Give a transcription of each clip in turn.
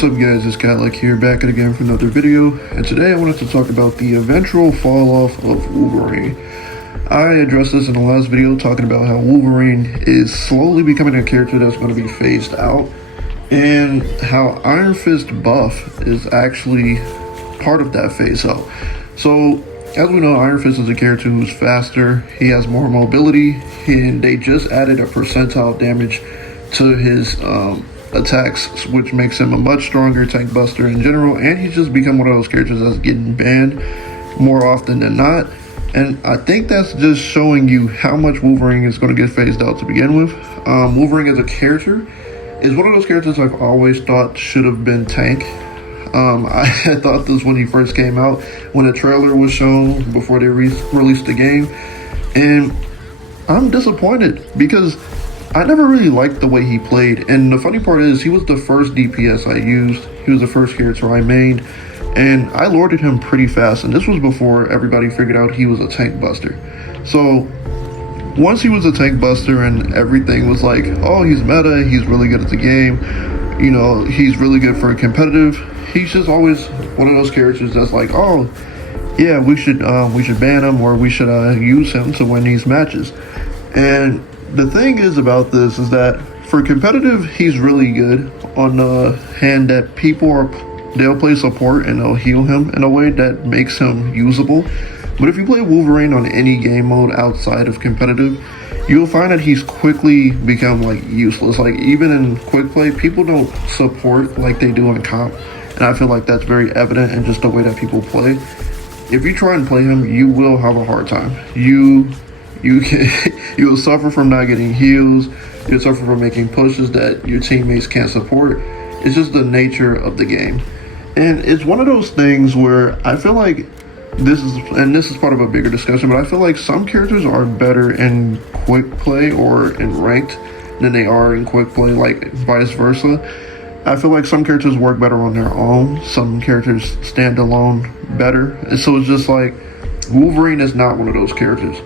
What's up guys, it's Cadillac here, back at again for another video, and today I wanted to talk about the eventual fall off of Wolverine. I addressed this in the last video, talking about how Wolverine is slowly becoming a character that's going to be phased out, and how Iron Fist buff is actually part of that phase out. So, as we know, Iron Fist is a character who's faster, he has more mobility, and they just added a percentile damage to his attacks, which makes him a much stronger tank buster in general, and he's just become one of those characters that's getting banned more often than not. And I think that's just showing you how much Wolverine is going to get phased out to begin with. Wolverine as a character is one of those characters I've always thought should have been tank. I had thought this when he first came out, when a trailer was shown before they released the game, and I'm disappointed because I never really liked the way he played. And the funny part is, he was the first DPS I used, he was the first character I mained, and I lorded him pretty fast, and this was before everybody figured out he was a tank buster. So once he was a tank buster and everything was like, oh, he's meta, he's really good at the game, you know, he's really good for competitive, he's just always one of those characters that's like, oh yeah, we should ban him, or we should use him to win these matches. And the thing is about this is that for competitive, he's really good on the hand that they'll play support and they'll heal him in a way that makes him usable. But if you play Wolverine on any game mode outside of competitive, you'll find that he's quickly become like useless. Like even in quick play, people don't support like they do in comp, and I feel like that's very evident in just the way that people play. If you try and play him, you will have a hard time. You'll suffer from not getting heals, you'll suffer from making pushes that your teammates can't support. It's just the nature of the game. And it's one of those things where I feel like this is part of a bigger discussion, but I feel like some characters are better in quick play or in ranked than they are in quick play, like vice versa. I feel like some characters work better on their own, some characters stand alone better. And so it's just like, Wolverine is not one of those characters.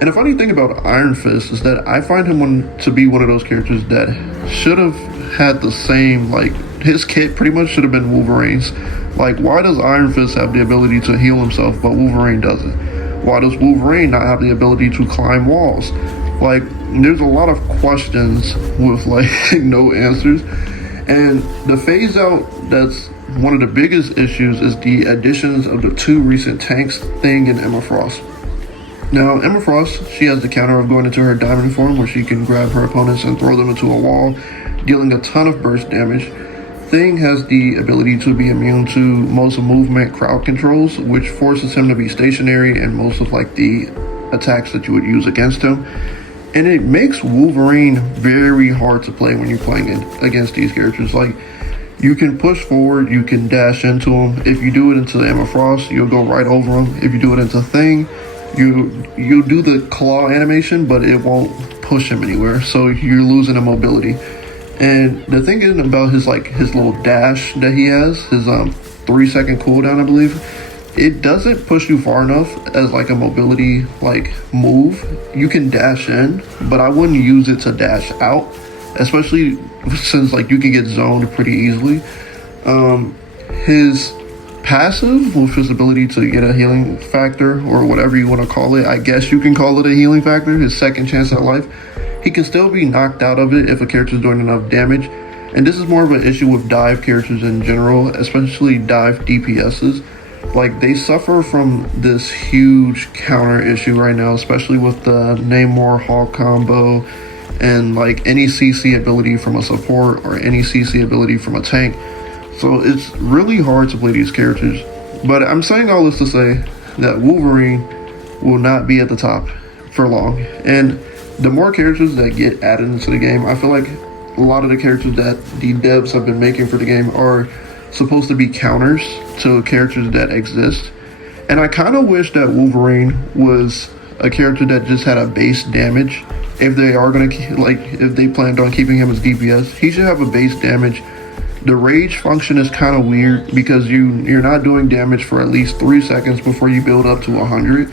And the funny thing about Iron Fist is that I find him to be one of those characters that should have had the same, like, his kit pretty much should have been Wolverine's. Like, why does Iron Fist have the ability to heal himself, but Wolverine doesn't? Why does Wolverine not have the ability to climb walls? Like, there's a lot of questions with, like, no answers. And the phase out that's one of the biggest issues is the additions of the two recent tanks, Thing and Emma Frost. Now, Emma Frost, she has the counter of going into her diamond form where she can grab her opponents and throw them into a wall, dealing a ton of burst damage. Thing has the ability to be immune to most movement crowd controls, which forces him to be stationary in most of like the attacks that you would use against him. And it makes Wolverine very hard to play when you're playing against these characters. Like, you can push forward, you can dash into him. If you do it into Emma Frost, you'll go right over him. If you do it into Thing, you do the claw animation, but it won't push him anywhere, so you're losing a mobility. And the thing is about his little dash that he has, his 3-second cooldown, I believe, it doesn't push you far enough as like a mobility like move. You can dash in, but I wouldn't use it to dash out, especially since like you can get zoned pretty easily. His passive, with his ability to get a healing factor, or whatever you want to call it, I guess you can call it a healing factor, his second chance at life, he can still be knocked out of it if a character is doing enough damage. And this is more of an issue with dive characters in general, especially dive DPSs. Like, they suffer from this huge counter issue right now, especially with the Namor Hulk combo and like any CC ability from a support or any CC ability from a tank. So it's really hard to play these characters. But I'm saying all this to say that Wolverine will not be at the top for long. And the more characters that get added into the game, I feel like a lot of the characters that the devs have been making for the game are supposed to be counters to characters that exist. And I kind of wish that Wolverine was a character that just had a base damage. If they are going to, if they planned on keeping him as DPS, he should have a base damage. The rage function is kind of weird because you're not doing damage for at least 3 seconds before you build up to 100.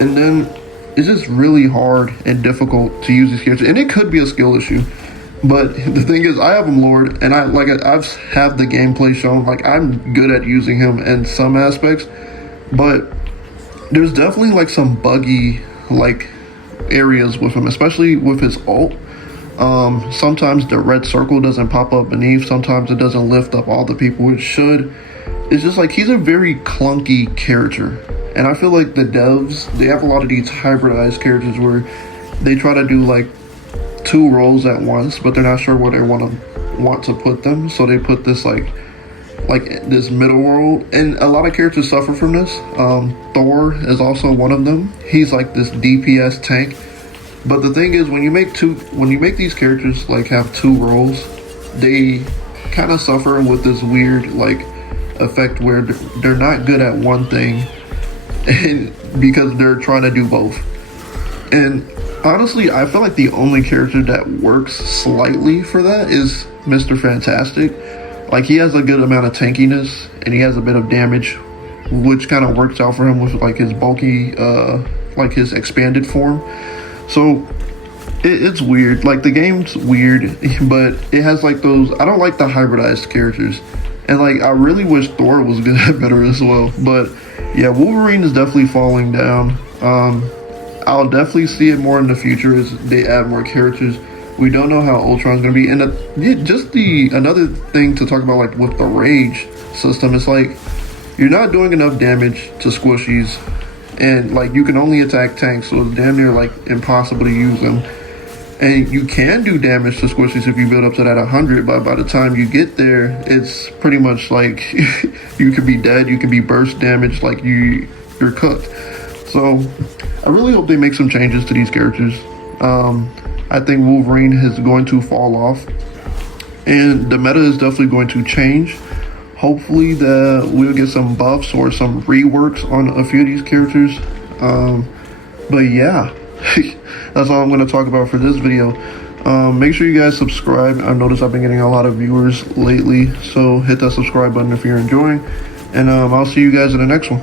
And then it's just really hard and difficult to use these characters. And it could be a skill issue, But the thing is, I have him lowered, and I've have the gameplay shown. Like, I'm good at using him in some aspects, but there's definitely like some buggy like areas with him, especially with his ult. Sometimes the red circle doesn't pop up beneath. Sometimes it doesn't lift up all the people it should. It's just like he's a very clunky character, and I feel like the devs, they have a lot of these hybridized characters where they try to do like two roles at once, but they're not sure where they want to put them, so they put this like this middle role, and a lot of characters suffer from this. Thor is also one of them. He's like this DPS tank, but the thing is, when you make these characters like have two roles, they kind of suffer with this weird like effect where they're not good at one thing, and because they're trying to do both. And honestly, I feel like the only character that works slightly for that is Mr. Fantastic. Like, he has a good amount of tankiness, and he has a bit of damage, which kind of works out for him with like his bulky, like his expanded form. So it's weird. Like, the game's weird, but it has like those. I don't like the hybridized characters, and like I really wish Thor was good at better as well. But yeah, Wolverine is definitely falling down. I'll definitely see it more in the future as they add more characters. We don't know how Ultron's gonna be, and another thing to talk about, like with the rage system, it's like you're not doing enough damage to squishies, and like you can only attack tanks, so it's damn near like impossible to use them. And you can do damage to squishies if you build up to that 100, but by the time you get there, it's pretty much like you could be dead, you can be burst damage, like you're cooked. So I really hope they make some changes to these characters. I think Wolverine is going to fall off, and the meta is definitely going to change. Hopefully that we'll get some buffs or some reworks on a few of these characters. But yeah, that's all I'm going to talk about for this video. Make sure you guys subscribe. I've noticed I've been getting a lot of viewers lately, so hit that subscribe button if you're enjoying, and I'll see you guys in the next one.